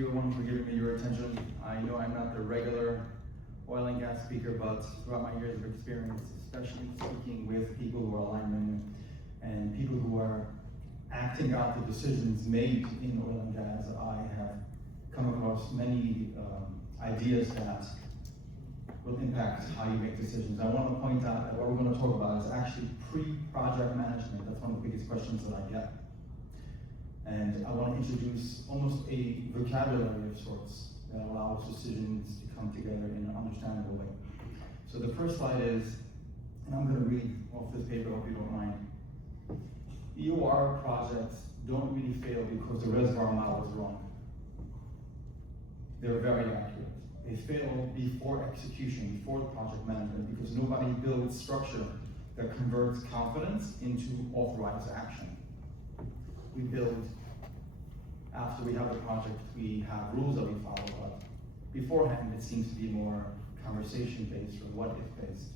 you everyone for giving me your attention. I know I'm not the regular oil and gas speaker, but throughout my years of experience, especially speaking with people who are linemen and people who are acting out the decisions made in oil and gas, I have come across many ideas that will impact how you make decisions. I want to point out that what we're going to talk about is actually pre-project management. That's one of the biggest questions that I get. And I want to introduce almost a vocabulary of sorts that allows decisions to come together in an understandable way. So the first slide is, and I'm going to read off this paper, I hope you don't mind. EOR projects don't really fail because the reservoir model is wrong. They're very accurate. They fail before execution, before project management, because nobody builds structure that converts confidence into authorized action. We build, after we have the project, we have rules that we follow, but beforehand it seems to be more conversation-based or what-if based.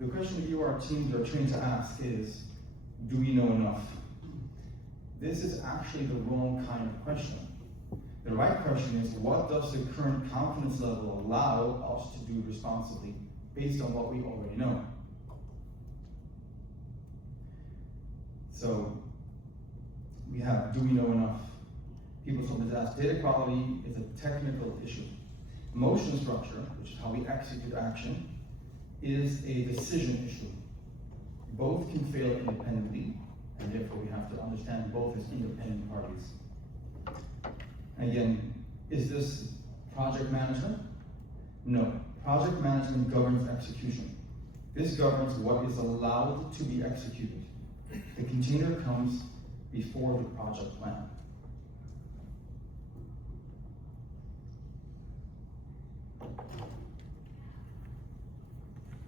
The question EOR teams are trained to ask is, do we know enough? This is actually the wrong kind of question. The right question is, what does the current confidence level allow us to do responsibly based on what we already know? So we have, do we know enough? People sometimes ask, data quality is a technical issue. Motion structure, which is how we execute action, is a decision issue. Both can fail independently, and therefore we have to understand both as independent parties. Again, is this project management? No. Project management governs execution. This governs what is allowed to be executed. The container comes before the project plan.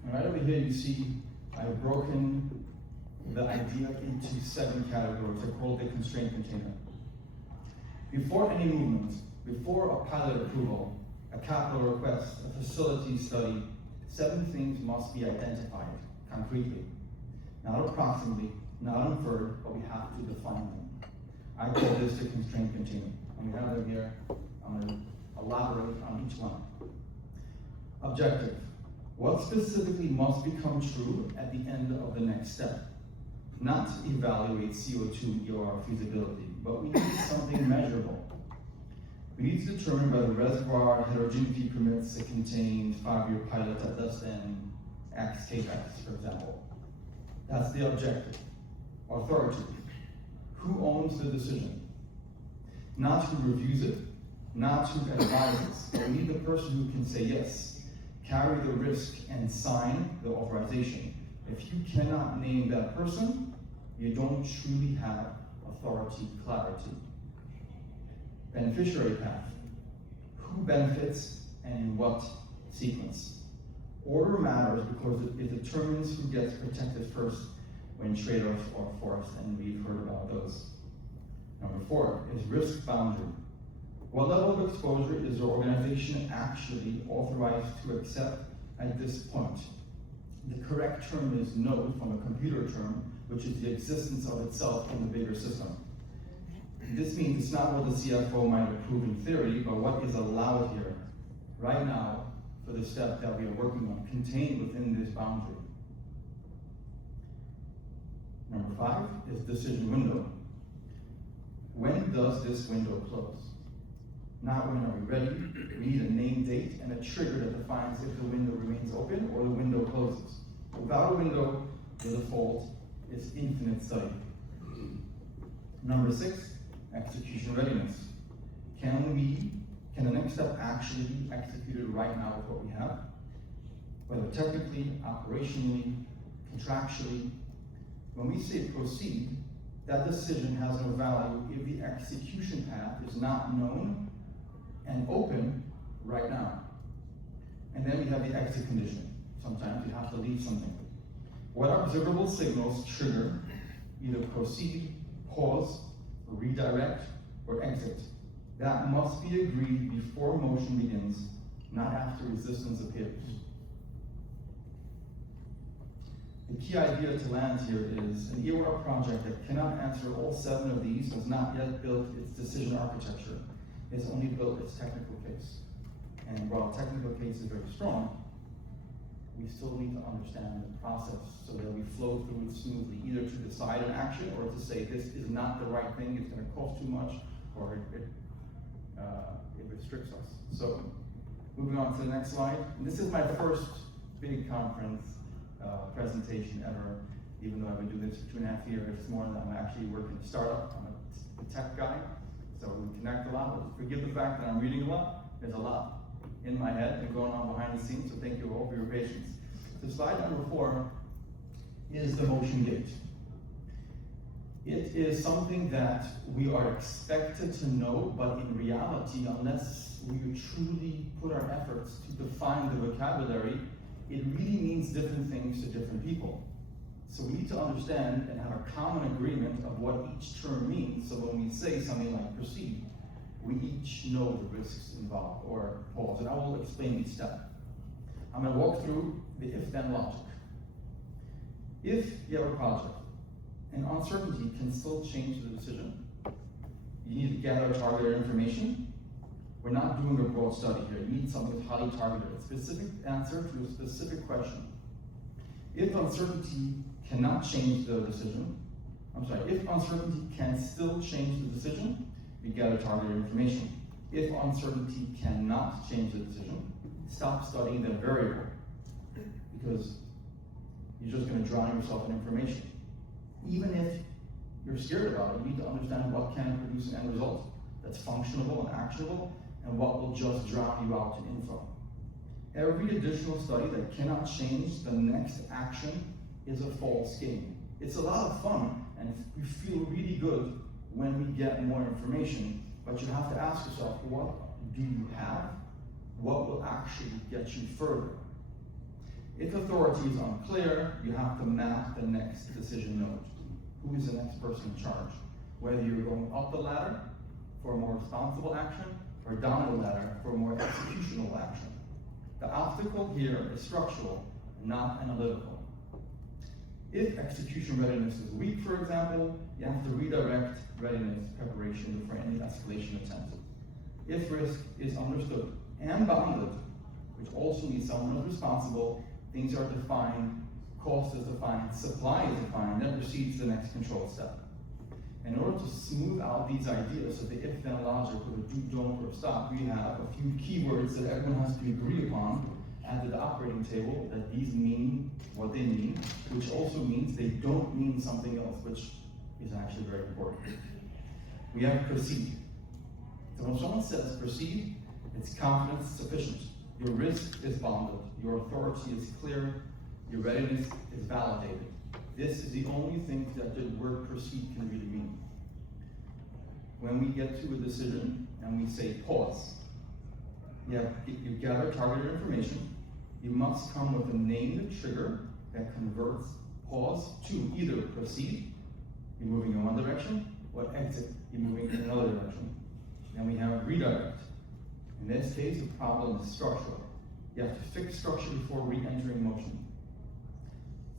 And right over here you see I've broken the idea into 7 categories. They're called the constraint container. Before any movement, before a pilot approval, a capital request, a facility study, 7 things must be identified concretely. Not approximately, not inferred, but we have to define them. I call this the constraint container. And we have them here. I'm going to elaborate on each one. Objective. What specifically must become true at the end of the next step? Not evaluate CO2 EOR feasibility, but we need something measurable. We need to determine whether reservoir heterogeneity permits a contained 5-year pilot at less than X capex, for example. That's the objective. Authority. Who owns the decision? Not who reviews it, not who advises. We need the person who can say yes, carry the risk, and sign the authorization. If you cannot name that person, you don't truly have authority clarity. Beneficiary path. Who benefits and in what sequence? Order matters because it determines who gets protected first when trade-offs are forced, and we've heard about those. Number 4 is risk boundary. What level of exposure is the organization actually authorized to accept at this point? The correct term is node from a computer term, which is the existence of itself in the bigger system. This means it's not what the CFO might approve in theory, but what is allowed here, right now, for the step that we are working on, contained within this boundary. Number 5 is decision window. When does this window close? Not when are we ready. We need a name date and a trigger that defines if the window remains open or the window closes. Without a window, the default is infinite study. Number 6, execution readiness. Can the next step actually be executed right now with what we have? Whether technically, operationally, contractually. When we say proceed, that decision has no value if the execution path is not known and open right now. And then we have the exit condition. Sometimes you have to leave something. What observable signals trigger either proceed, pause, redirect, or exit? That must be agreed before motion begins, not after resistance appears. The key idea to land here is an EOR project that cannot answer all 7 of these has not yet built its decision architecture. It's only built its technical case. And while technical case is very strong, we still need to understand the process so that we flow through it smoothly, either to decide an action or to say this is not the right thing, it's going to cost too much, or it restricts us. So, moving on to the next slide. And this is my first big conference presentation ever, even though I've been doing this for 2.5 years. It's more than I'm actually working in a startup. I'm a tech guy, so we connect a lot. But forgive the fact that I'm reading a lot. There's a lot in my head and going on behind the scenes, so thank you all for your patience. So slide number 4 is the motion gate. It is something that we are expected to know, but in reality, unless we truly put our efforts to define the vocabulary, it really means different things to different people. So we need to understand and have a common agreement of what each term means, so when we say something like proceed, we each know the risks involved, or pause, and I will explain each step. I'm going to walk through the if-then logic. If you have a project, and uncertainty can still change the decision, you need to gather targeted information. We're not doing a broad study here. You need something that's highly targeted, a specific answer to a specific question. If uncertainty cannot change the decision, if uncertainty can still change the decision, we gather targeted information. If uncertainty cannot change the decision, stop studying that variable, because you're just going to drown yourself in information. Even if you're scared about it, you need to understand what can produce an end result that's functionable and actionable, and what will just drown you out in info. Every additional study that cannot change the next action is a false game. It's a lot of fun, and we feel really good when we get more information, but you have to ask yourself, what do you have? What will actually get you further? If authority is unclear, you have to map the next decision node. Who is the next person in charge? Whether you're going up the ladder for a more responsible action, or down the ladder for a more executional action. The obstacle here is structural, not analytical. If execution readiness is weak, for example, you have to redirect readiness preparation for any escalation attempt. If risk is understood and bounded, which also means someone is responsible, things are defined, cost is defined, supply is defined, then proceeds to the next control step. In order to smooth out these ideas of the if-then logic or the do, don't, or stop, we have a few keywords that everyone has to agree upon at the operating table, that these mean what they mean, which also means they don't mean something else, which is actually very important. We have proceed. So when someone says proceed, it's confidence sufficient. Your risk is bounded, your authority is clear, your readiness is validated. This is the only thing that the word proceed can really mean. When we get to a decision and we say pause, you gather targeted information, you must come with a named trigger that converts pause to either proceed, you're moving in one direction, or exit, you're moving in another direction. Then we have redirect. In this case, the problem is structural. You have to fix structure before re-entering motion.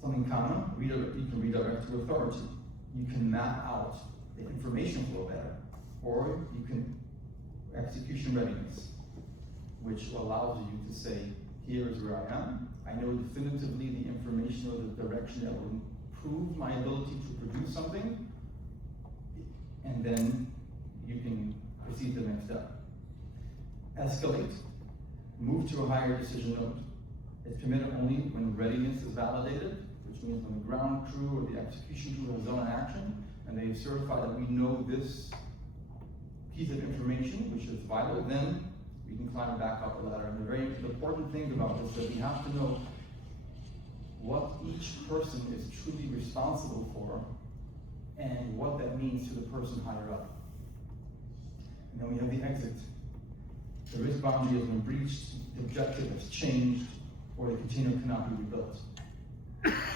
Something common, you can redirect to authority. You can map out the information flow better, or you can execution readiness, which allows you to say, here is where I am. I know definitively the information or the direction that will improve my ability to produce something, and then you can proceed to the next step. Escalate, move to a higher decision node. It's permitted only when readiness is validated, which means when the ground crew or the execution crew has done an action, and they've certified that we know this piece of information, which is vital, then we can climb back up the ladder. And the very important thing about this is that we have to know what each person is truly responsible for and what that means to the person higher up. And then we have the exit. The risk boundary has been breached, the objective has changed, or the container cannot be rebuilt.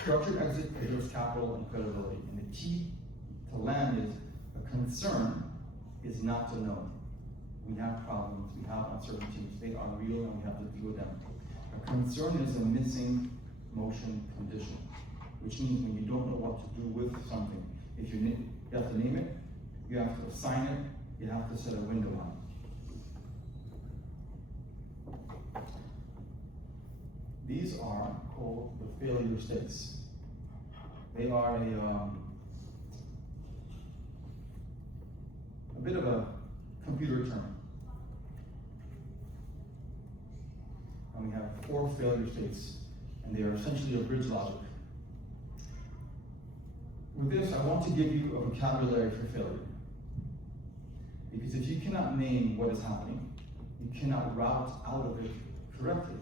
Structured exit preserves capital and credibility. And the key to land is a concern is not to know. We have problems, we have uncertainties, they are real and we have to deal with them. A concern is a missing motion condition. which means when you don't know what to do with something. If you have to name it, you have to assign it, you have to set a window on it. These are called the failure states. They are a bit of a computer term. And we have 4 failure states, and they are essentially a bridge logic. With this, I want to give you a vocabulary for failure. Because if you cannot name what is happening, you cannot route out of it correctly.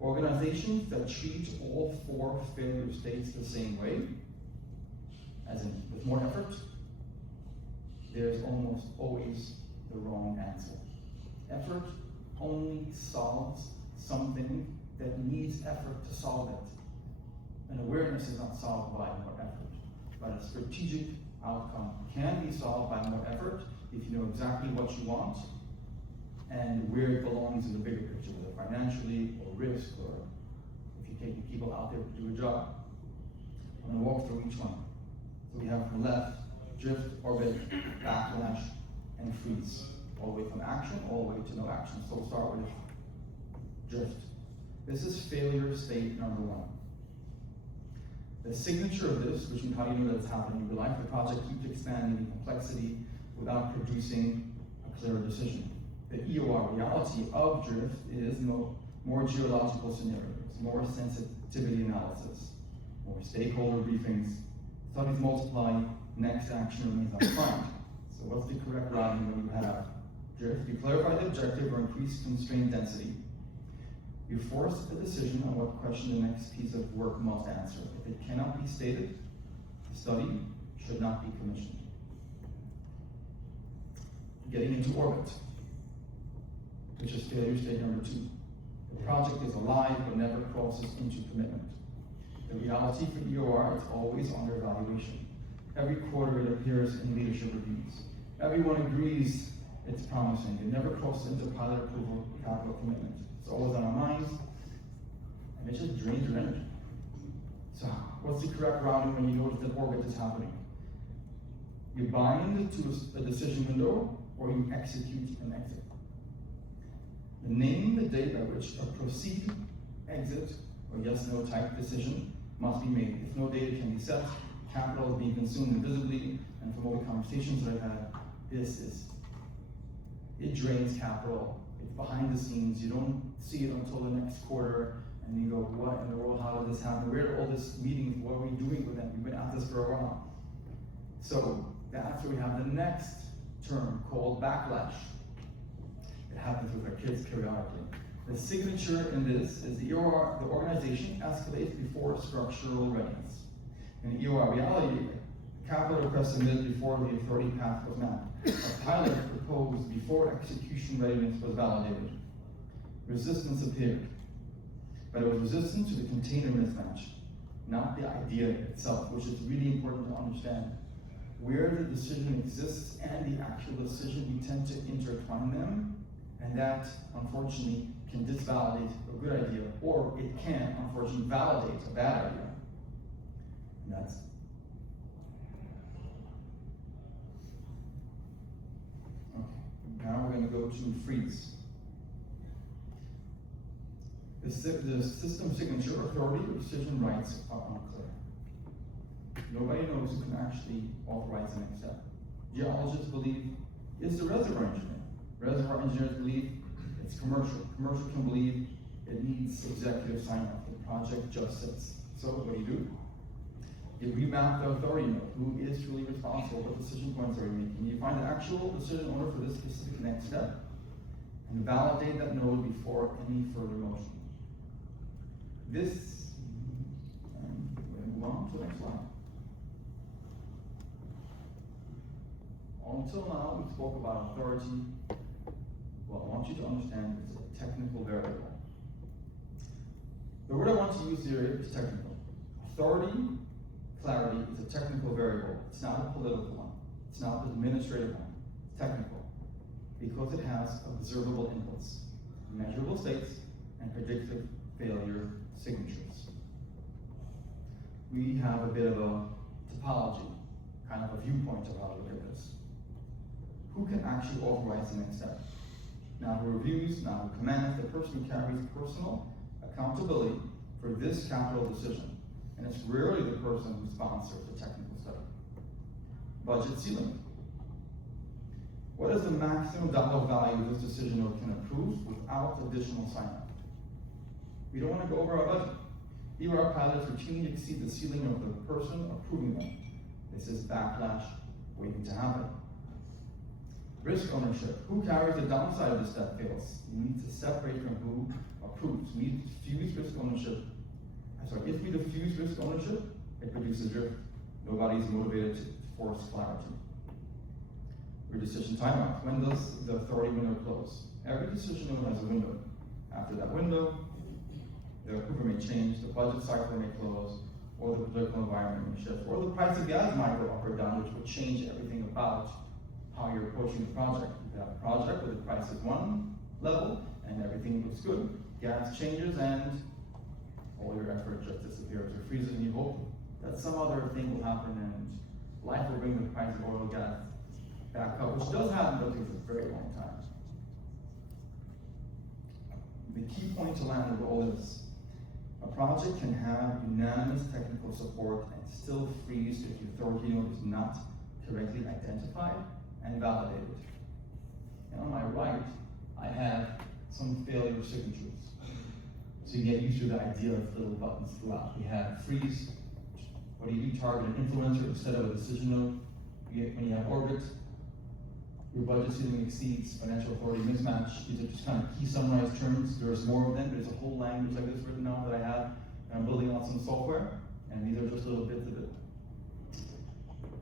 Organizations that treat all 4 failure states the same way, as in with more effort, there's almost always the wrong answer. Effort only solves something that needs effort to solve it. And awareness is not solved by more effort. But a strategic outcome can be solved by more effort if you know exactly what you want and where it belongs in the bigger picture, whether financially or risk, or if you're taking people out there to do a job. I'm going to walk through each one. So we have from the left, drift, orbit, backlash, and freeze. All the way from action, all the way to no action. So we'll start with drift. This is failure state number 1. The signature of this, which means how you know that it's happening in your life, the project keeps expanding in complexity without producing a clear decision. The EOR, reality of drift, is more geological scenarios, more sensitivity analysis, more stakeholder briefings, studies multiply, next action remains undefined. So what's the correct routing when you have drift? You clarify the objective or increase constraint density. You force a decision on what question the next piece of work must answer. If it cannot be stated, the study should not be commissioned. Getting into orbit, which is failure state number 2. The project is alive but never crosses into commitment. The reality for EOR, it's always under evaluation. Every quarter it appears in leadership reviews. Everyone agrees it's promising. It never crosses into pilot approval, capital commitment. It's always on our minds, and it just drains your energy. So what's the correct routing when you notice that orbit is happening? You bind to a decision window, or you execute an exit. The name, the date at which a proceed, exit, or yes-no type decision must be made. If no data can be set, capital is being consumed invisibly, and from all the conversations that I've had, it drains capital. It's behind the scenes. You don't see it until the next quarter, and you go, what in the world, how did this happen? Where are all these meetings? What are we doing with them? We've been at this for a while. So that's where we have the next term called backlash. It happens with our kids periodically. The signature in this is the EOR, the organization escalates before structural readiness. In EOR reality, capital request submitted before the authority path was mapped. A pilot proposed before execution readiness was validated. Resistance appeared, but it was resistance to the container mismatch, not the idea itself, which is really important to understand. Where the decision exists and the actual decision, we tend to intertwine them, and that, unfortunately, can disvalidate a good idea, or it can, unfortunately, validate a bad idea. And that's now we're going to go to freeze. The system signature, authority, or decision rights are unclear. Nobody knows who can actually authorize the next step. Geologists believe it's the reservoir engineer. Reservoir engineers believe it's commercial. Commercial can believe it needs executive sign-off. The project just sits. So what do? You remap the authority node. Who is truly responsible? What decision points are you making? You find the actual decision owner for this specific next step and validate that node before any further motion. This, we're going to move on to the next slide. Until now, we spoke about authority. Well, I want you to understand it's a technical variable. The word I want to use here is technical. Authority, clarity is a technical variable. It's not a political one. It's not an administrative one. It's technical because it has observable inputs, measurable states, and predictive failure signatures. we have a bit of a topology, kind of a viewpoint of how to look at this. Who can actually authorize the next step? Now who reviews, now who commands, the person who carries personal accountability for this capital decision. And it's rarely the person who sponsors the technical study. Budget ceiling. What is the maximum dollar value this decision node can approve without additional sign-off? We don't want to go over our budget. EOR pilots routinely exceed the ceiling of the person approving them. This is backlash waiting to happen. Risk ownership. Who carries the downside of the step fails? You need to separate from who approves. We need to diffuse risk ownership. If we diffuse risk ownership, it produces drift. Nobody's motivated to force clarity. Your decision timeout. When does the authority window close? Every decision node has a window. After that window, the approver may change, the budget cycle may close, or the political environment may shift, or the price of gas might go up or down, which would change everything about how you're approaching the project. You could have a project where the price is one level and everything looks good. Gas changes and all your effort just disappears or freezes, and you hope that some other thing will happen and life will bring the price of oil and gas back up, which does happen, but it takes a very long time. The key point to land with all this: a project can have unanimous technical support and still freeze if the authority node is not correctly identified and validated. And on my right, I have some failure signatures. So you get used to the idea of little buttons throughout. We have freeze. What do you do? Target an influencer instead of a decision node. When you have orbit, your budget ceiling exceeds, financial authority mismatch. These are just kind of key summarized terms. There's more of them. There's a whole language like this written out that I have. I'm building out some software, and these are just little bits of it.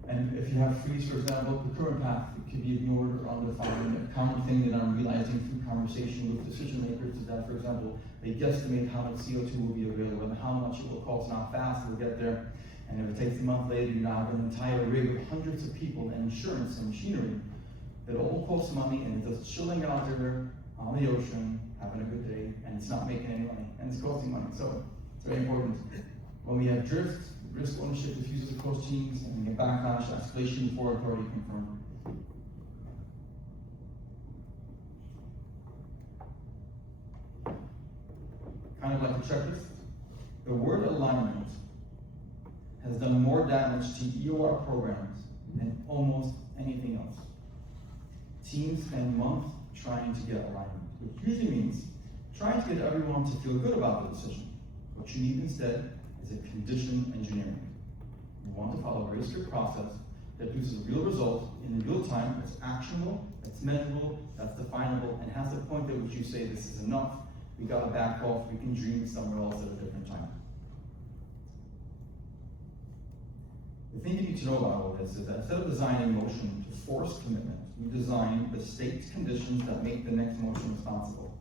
And if you have freeze, for example, the current path could be ignored or undefined. A common thing that I'm realizing through conversation with decision makers is that, for example, they guesstimate how much CO2 will be available and how much it will cost and how fast we'll get there. And if it takes a month later, you now have an entire rig of hundreds of people and insurance and machinery that all costs money, and it's just chilling out there on the ocean, having a good day, and it's not making any money, and it's costing money. So it's very important. When we have drift, risk ownership diffuses across teams, and we get backlash, escalation before authority confirmed. Kind of like a checklist. The word alignment has done more damage to EOR programs than almost anything else. Teams spend months trying to get alignment, which usually means trying to get everyone to feel good about the decision. What you need instead is a condition engineering. You want to follow a very strict process that produces a real result in real time, that's actionable, that's measurable, that's definable, and has a point at which you say this is enough, we gotta back off, we can dream somewhere else at a different time. The thing you need to know about all this is that instead of designing motion to force commitment, we design the state conditions that make the next motion responsible.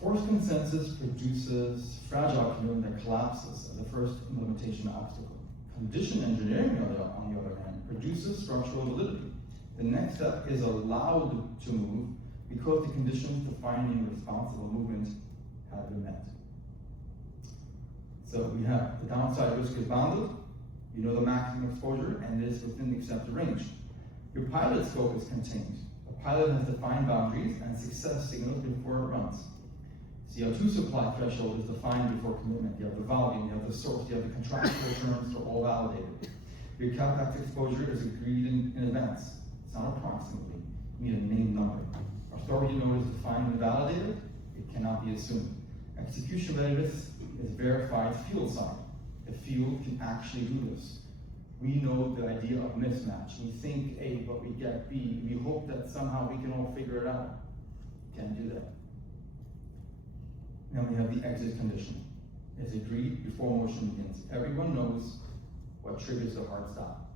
Forced consensus produces fragile commitment that collapses as a first implementation obstacle. Condition engineering, on the other hand, produces structural validity. The next step is allowed to move because the conditions defining responsible movement have been met. So we have the downside risk is bounded, you know the maximum exposure, and it is within the accepted range. Your pilot scope is contained. The pilot has defined boundaries and success signals before it runs. CO2 supply threshold is defined before commitment. You have the volume, you have the source, you have the contractual terms, they're all validated. Your CapEx exposure is agreed in advance. It's not approximately. You need a named number. Authority node is defined and validated. It cannot be assumed. Execution readiness is verified field side. The field can actually do this. We know the idea of mismatch. We think A, but we get B. We hope that somehow we can all figure it out. Can't do that. Then we have the exit condition. It's agreed before motion begins. Everyone knows what triggers the hard stop.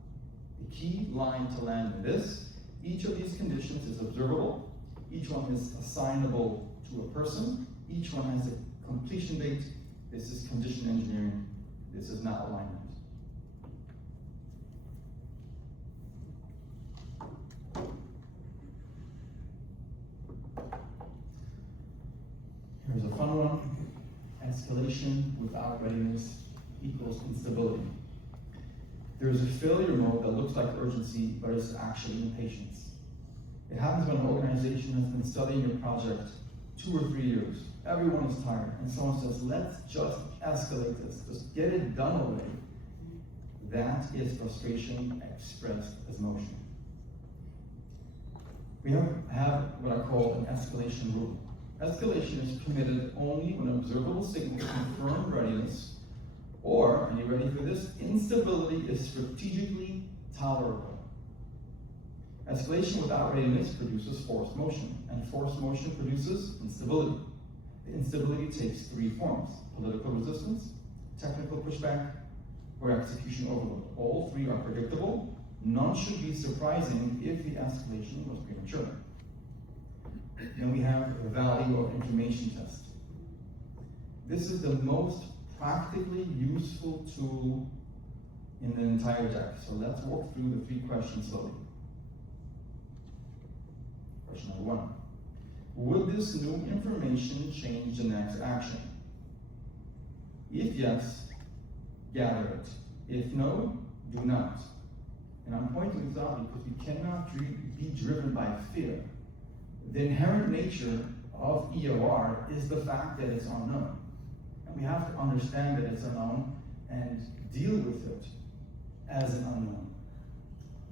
The key line to land in this: each of these conditions is observable. Each one is assignable to a person. Each one has a completion date. This is condition engineering. This is not alignment. Here's a fun one. Escalation without readiness equals instability. There's a failure mode that looks like urgency, but is actually impatience. It happens when an organization has been studying a project 2 or 3 years. Everyone is tired, and someone says, let's just escalate this, just get it done already. That is frustration expressed as motion. We have what I call an escalation rule. Escalation is permitted only when observable signals confirm readiness, or, are you ready for this? Instability is strategically tolerable. Escalation without readiness produces forced motion, and forced motion produces instability. The instability takes 3 forms: political resistance, technical pushback, or execution overload. All 3 are predictable. None should be surprising if the escalation was premature. Then we have the value of information test. This is the most practically useful tool in the entire deck. So let's walk through the 3 questions slowly. Question number 1. Would this new information change the next action? If yes, gather it. If no, do not. And I'm pointing this out because we cannot be driven by fear. The inherent nature of EOR is the fact that it's unknown. And we have to understand that it's unknown and deal with it as an unknown.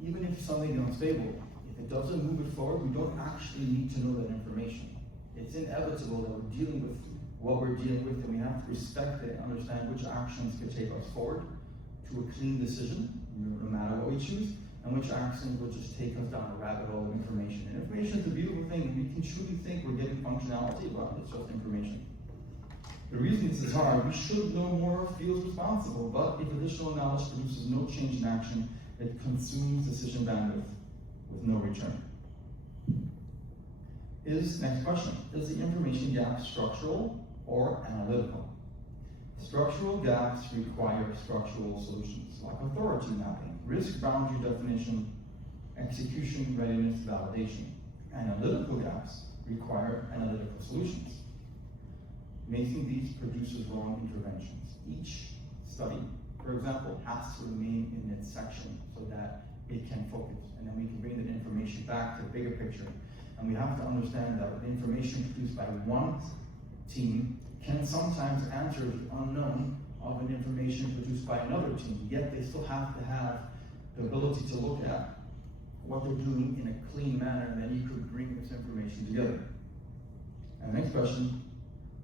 Even if something is unstable, if it doesn't move it forward, we don't actually need to know that information. It's inevitable that we're dealing with what we're dealing with, and we have to respect it and understand which actions could take us forward to a clean decision, no matter what we choose, and which actions will just take us down a rabbit hole of information. And information is a beautiful thing. We can truly think we're getting functionality, well, it's just information. The reason this is hard, we should know more, feels responsible, but if additional knowledge produces no change in action, it consumes decision bandwidth with no return. Next question, is the information gap structural or analytical? Structural gaps require structural solutions, like authority mapping, risk boundary definition, execution, readiness, validation. Analytical gaps require analytical solutions. Making these produces wrong interventions. Each study, for example, has to remain in its section so that it can focus. And then we can bring that information back to the bigger picture. And we have to understand that the information produced by one team can sometimes answer the unknown of an information produced by another team, yet they still have to have the ability to look at what they're doing in a clean manner, and then you could bring this information together. And the next question,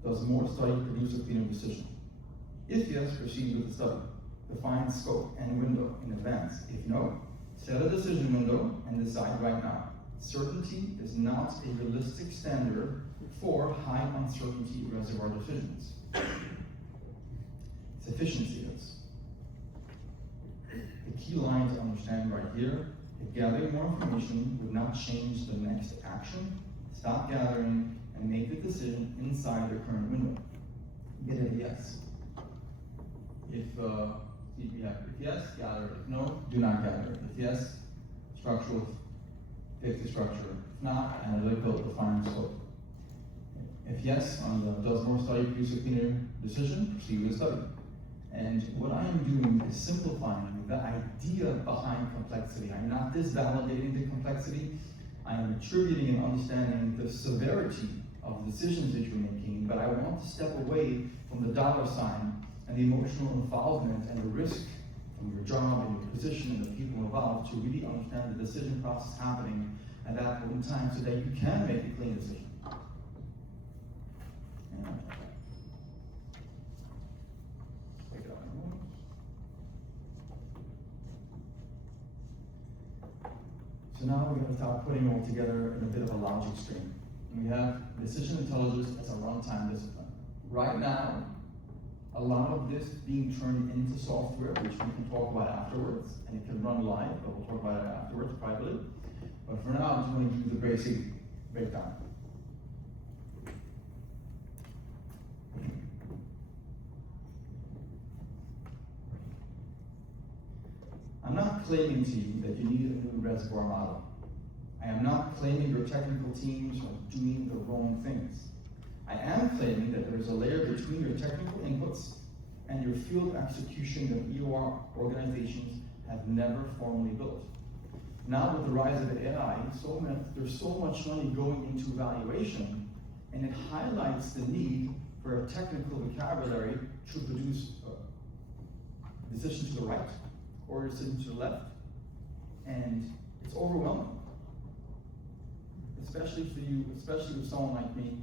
does more study produce a cleaner decision? If yes, proceed with the study. Define scope and window in advance. If no, set a decision window and decide right now. Certainty is not a realistic standard for high uncertainty reservoir decisions. Sufficiency is. The key line to understand right here, if gathering more information would not change the next action, stop gathering and make the decision inside the current window. Get a yes. If yes, gather it. If no, do not gather it. If yes, structural, fix the structure. If not, analytical, define scope. If yes, on the does more study produce a cleaner decision, proceed with the study. And what I am doing is simplifying the idea behind complexity. I'm not disvalidating the complexity. I am attributing and understanding the severity of the decisions that you're making, but I want to step away from the dollar sign and the emotional involvement and the risk from your job and your position and the people involved to really understand the decision process happening at that point in time so that you can make a clean decision. So now we're going to start putting it all together in a bit of a logic stream. And we have decision intelligence as a runtime discipline. Right now, a lot of this being turned into software, which we can talk about afterwards, and it can run live, but we'll talk about it afterwards privately. But for now, I just want to give you the basic breakdown. I'm not claiming to you that you need a new reservoir model. I am not claiming your technical teams are doing the wrong things. I am claiming that there is a layer between your technical inputs and your field execution of EOR organizations have never formally built. Now with the rise of AI, there's so much money going into evaluation, and it highlights the need for a technical vocabulary to produce a decision to the right or a decision to the left, and it's overwhelming. Especially with someone like me.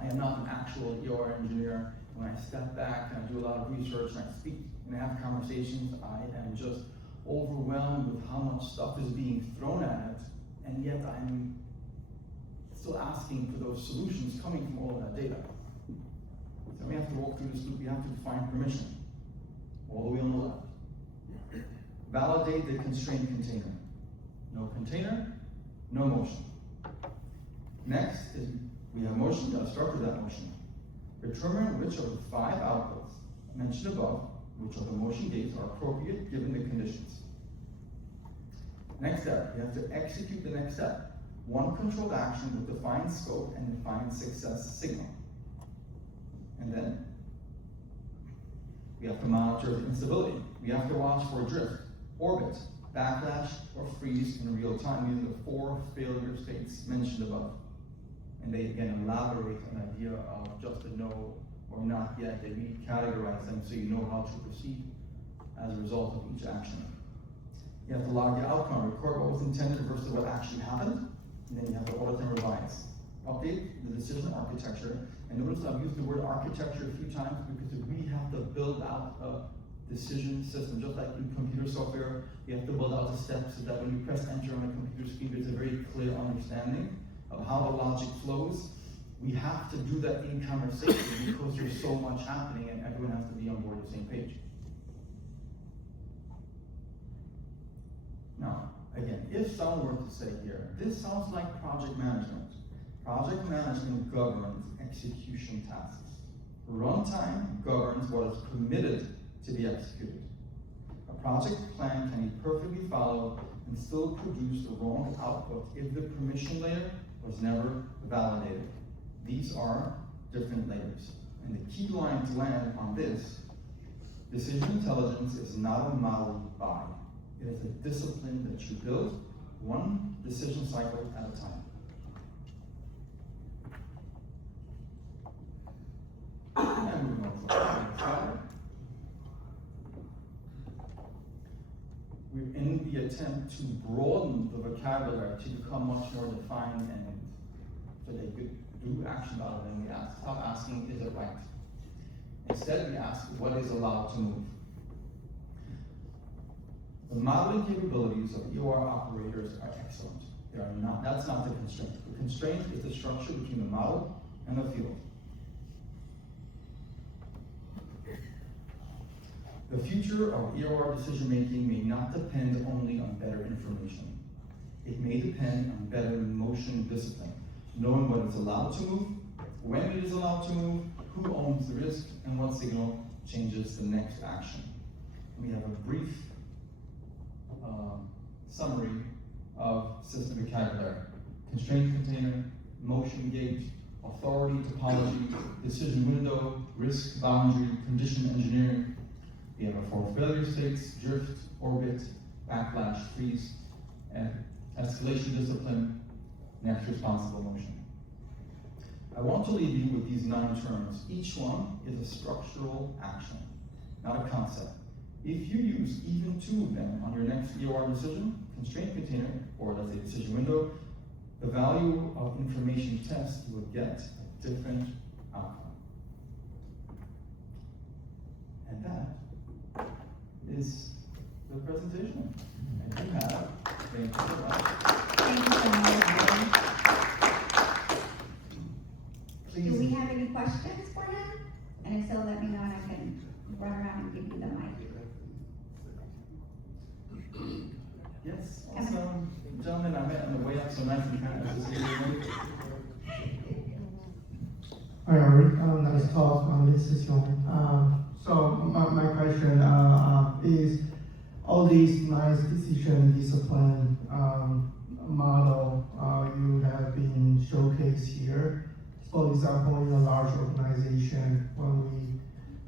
I am not an actual EOR engineer. When I step back and I do a lot of research and I speak and I have conversations, I am just overwhelmed with how much stuff is being thrown at it, and yet I'm still asking for those solutions coming from all of that data. So we have to walk through this loop. We have to define permission, all the way on the left. Validate the constraint container. No container, no motion. Next is we have motion. Let's start with that motion. Determine which of the 5 outputs mentioned above, which of the motion gates are appropriate given the conditions. Next step, you have to execute the next step. One controlled action with defined scope and defined success signal. And then we have to monitor the instability. We have to watch for drift, orbit, backlash, or freeze in real time. These are the 4 failure states mentioned above. And they again elaborate an idea of just a no or not yet. They really categorize them so you know how to proceed as a result of each action. You have to log the outcome, record what was intended versus what actually happened, and then you have to audit and revise. Update the decision architecture, and notice I've used the word architecture a few times because we have to build out a decision system. Just like in computer software, you have to build out the steps so that when you press enter on a computer screen, there's a very clear understanding of how the logic flows. We have to do that in conversation because there's so much happening and everyone has to be on board the same page. Now, again, if someone were to say here, this sounds like project management. Project management governs execution tasks. Runtime governs what is permitted to be executed. A project plan can be perfectly followed and still produce the wrong output if the permission layer was never validated. These are different layers. And the key line to land on this, decision intelligence is not a model you buy. It is a discipline that you build one decision cycle at a time. And moving on to the next slide. We're in the attempt to broaden the vocabulary to become much more defined and so they could do action out of it. And we stop asking, is it right? Instead, we ask, what is allowed to move? The modeling capabilities of EOR operators are excellent. They are not, that's not the constraint. The constraint is the structure between the model and the field. The future of EOR decision-making may not depend only on better information. It may depend on better motion discipline, knowing what is allowed to move, when it is allowed to move, who owns the risk, and what signal changes the next action. We have a brief summary of system vocabulary. Constraint container, motion gate, authority topology, decision window, risk boundary, condition engineering. We have our 4 failure states, drift, orbit, backlash, freeze, and escalation discipline, next responsible motion. I want to leave you with these 9 terms. Each one is a structural action, not a concept. If you use even 2 of them on your next EOR decision, constraint container, or let's say decision window, the value of information test, you will get a different outcome. And that is the presentation. And you have, thank you so much. Thank you so much. Please. Do we have any questions for him? And if so, let me know and I can run around and give you the mic. Yes, also, gentlemen, I met on the way up, so nice and kind of to see you. Hi, Ari. Nice talk on this session. So my question is, all these nice decision discipline model you have been showcased here. For example, in a large organization, when we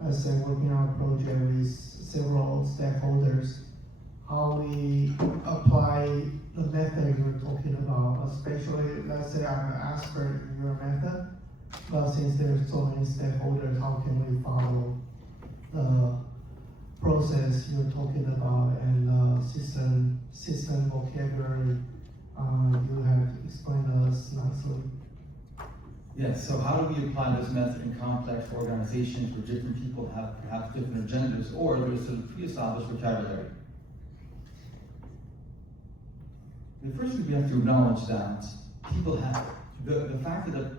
let's say, working on a project with several stakeholders, how we apply the method you're talking about, especially, let's say I'm an expert in your method, but since there's so many stakeholders, how can we follow the process you're talking about and system vocabulary you have explained to us nicely? Yes, so how do we apply this method in complex organizations where different people have perhaps different agendas, or there's a pre-established vocabulary? The first thing we have to acknowledge that people have, the fact that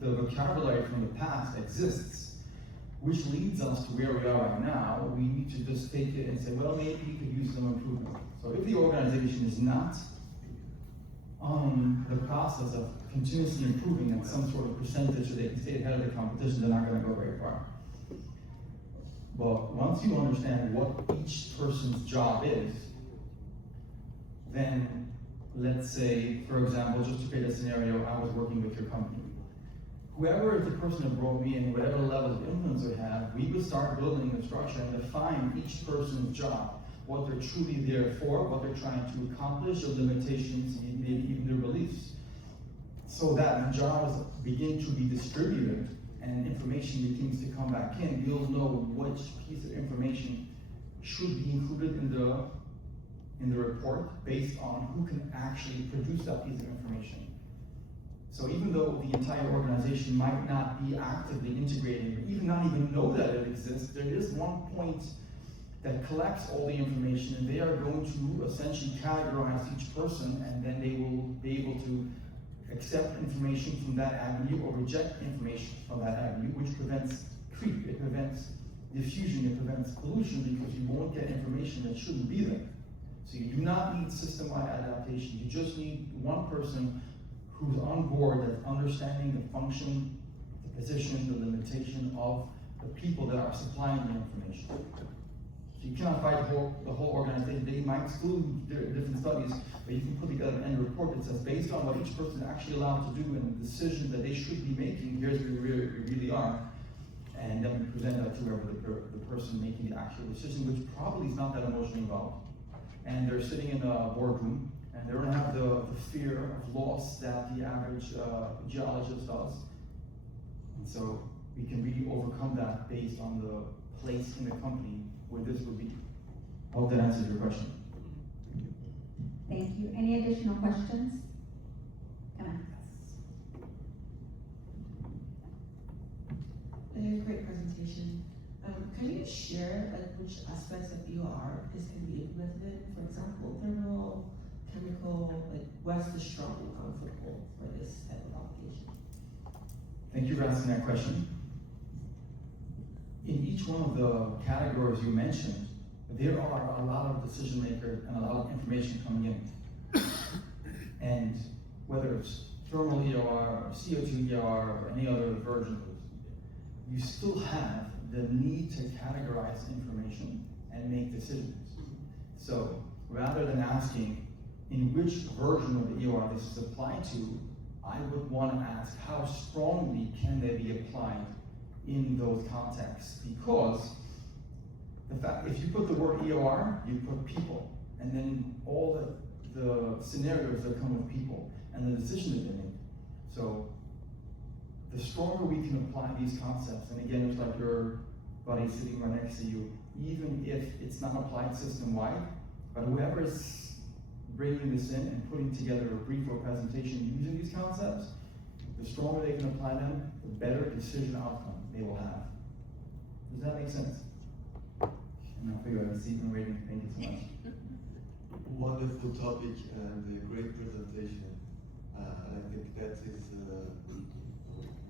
the vocabulary from the past exists, which leads us to where we are right now. We need to just take it and say, well, maybe we could use some improvement. So if the organization is not on the process of continuously improving at some sort of percentage so they can stay ahead of the competition, they're not going to go very far. But once you understand what each person's job is, then let's say, for example, just to create a scenario, I was working with your company. Whoever is the person that brought me in, whatever level of influence they have, we would start building the structure and define each person's job, what they're truly there for, what they're trying to accomplish, their limitations, maybe even their beliefs. So that when jobs begin to be distributed and information begins to come back in, you'll know which piece of information should be included in the report based on who can actually produce that piece of information. So even though the entire organization might not be actively integrating, or even not even know that it exists, there is one point that collects all the information, and they are going to essentially categorize each person, and then they will be able to accept information from that avenue or reject information from that avenue, which prevents creep, it prevents diffusion, it prevents pollution, because you won't get information that shouldn't be there. So you do not need system-wide adaptation. You just need one person who's on board, that's understanding the function, the position, the limitation of the people that are supplying the information. So you cannot fight the whole organization. They might exclude different studies, but you can put together an end report that says, based on what each person is actually allowed to do and the decisions that they should be making, here's where we really are. And then we present that to whoever the person making the actual decision, which probably is not that emotionally involved. And they're sitting in a boardroom, and they don't have the fear of loss that the average geologist does. And so we can really overcome that based on the place in the company where this would be. I hope that answers your question. Thank you. Any additional questions? Come on. Great presentation. Can you share which aspects of EOR this can be implemented in? For example, thermal, chemical, what's the strong and comfortable for this type of application? Thank you for asking that question. In each one of the categories you mentioned, there are a lot of decision makers and a lot of information coming in. And whether it's thermal EOR or CO2 EOR or any other version of it, you still have the need to categorize information and make decisions. So rather than asking in which version of the EOR this is applied to, I would want to ask how strongly can they be applied in those contexts? Because the fact, if you put the word EOR, you put people, and then all the scenarios that come with people and the decision that they make. So the stronger we can apply these concepts, and again, it's like your buddy sitting right next to you, even if it's not applied system-wide, but whoever is bringing this in and putting together a brief or presentation using these concepts, the stronger they can apply them, the better decision outcome they will have. Does that make sense? And I figure I was even waiting. Thank you so much. Wonderful topic and a great presentation. I think that is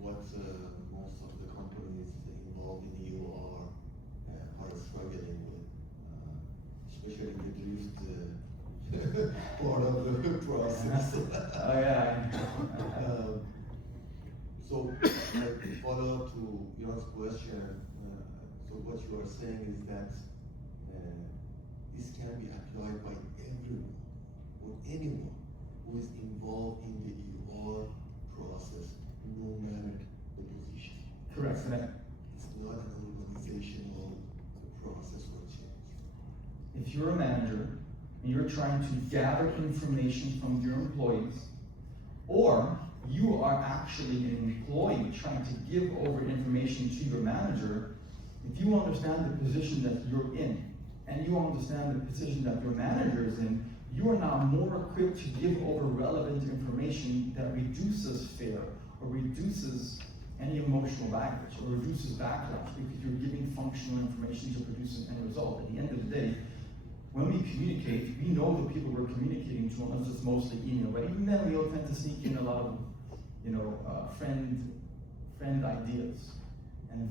what most of the companies involved in EOR are struggling with, especially the drift part of the process. Oh yeah. So, follow up to Jan's question. So what you are saying is that this can be applied by everyone or anyone who is involved in the EOR process, no matter the position. Correct. It's not an organization if you're a manager and you're trying to gather information from your employees, or you are actually an employee trying to give over information to your manager, if you understand the position that you're in, and you understand the position that your manager is in, you are now more equipped to give over relevant information that reduces fear, or reduces any emotional baggage, or reduces backlash, because you're giving functional information to produce an end result. At the end of the day, when we communicate, we know the people we're communicating to, unless it's mostly email, but even then we all tend to sneak in a lot of, friend ideas, and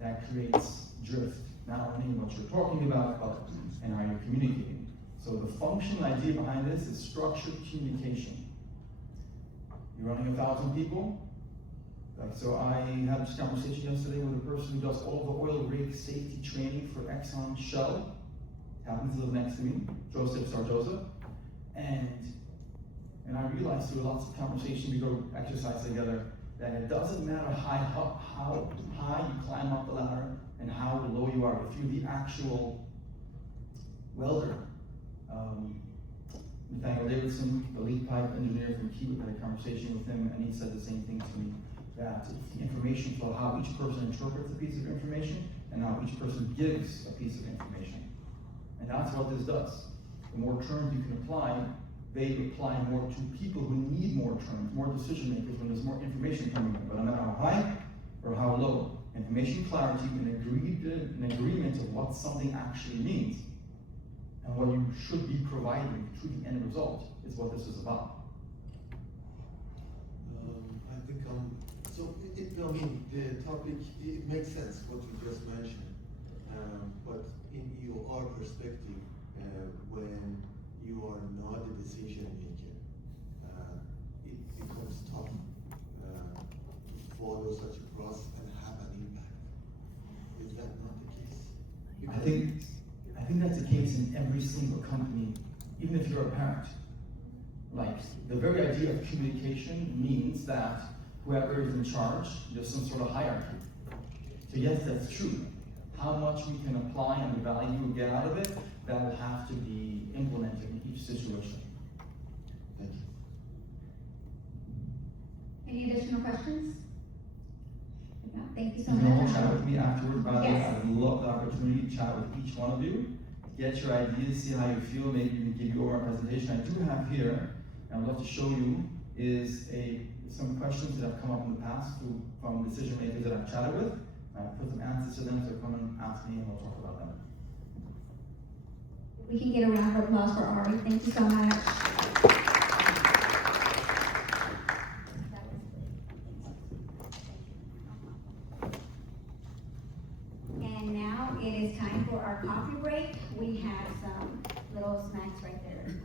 that creates drift, not only in what you're talking about, but and how you're communicating. So the functional idea behind this is structured communication. You're running 1,000 people. So I had this conversation yesterday with a person who does all the oil rig safety training for Exxon Shell. Happens to live next to me, Joseph Sarjosa. And I realized through lots of conversation, we go exercise together, that it doesn't matter how high you climb up the ladder and how low you are. If you're the actual welder, Nathaniel Davidson, the lead pipe engineer from Kiewit, had a conversation with him, and he said the same thing to me, that it's the information flow, how each person interprets a piece of information, and how each person gives a piece of information. And that's what this does. The more terms you can apply, they apply more to people who need more terms, more decision makers when there's more information coming in. But no matter how high or how low, information clarity and an agreement of what something actually means and what you should be providing to the end result is what this is about. I think so. The topic, it makes sense what you just mentioned, but in EOR perspective, when you are not a decision maker, it becomes tough to follow such a process and have an impact. Is that not the case? I think that's the case in every single company, even if you're a parent. Like, the very idea of communication means that whoever is in charge, there's some sort of hierarchy. So yes, that's true. How much we can apply and the value we get out of it, that will have to be implemented in each situation. Thank you. Any additional questions? No, thank you so You can all much. chat with me afterward, by the way. Yes. I would love the opportunity to chat with each one of you, get your ideas, see how you feel, maybe even give you our presentation. I do have here, and I'd love to show you, is some questions that have come up in the past from decision makers that I've chatted with. I put some answers to them, so come and ask me and we'll talk about them. We can get a round of applause for Ari. Thank you so much. And now it is time for our coffee break. We have some little snacks right there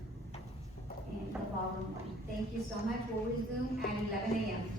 in the ballroom. Thank you so much. We'll resume at 11 a.m.